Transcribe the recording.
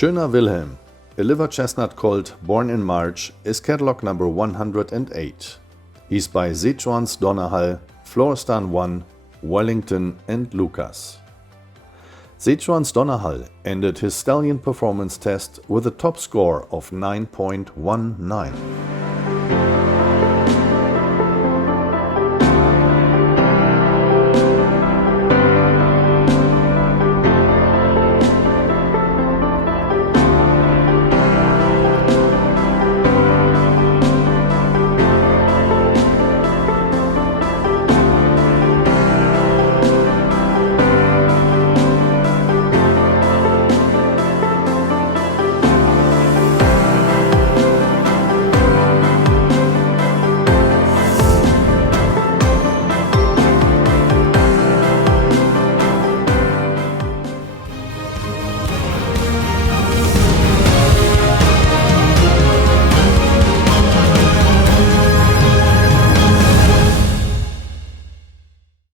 Schöner Wilhelm, a liver chestnut colt born in March, is catalog number 108. He's by v.Sezuan's Donnerhall, Florestan 1, Wellington and Lucas. v.Sezuan's Donnerhall ended his stallion performance test with a top score of 9.19.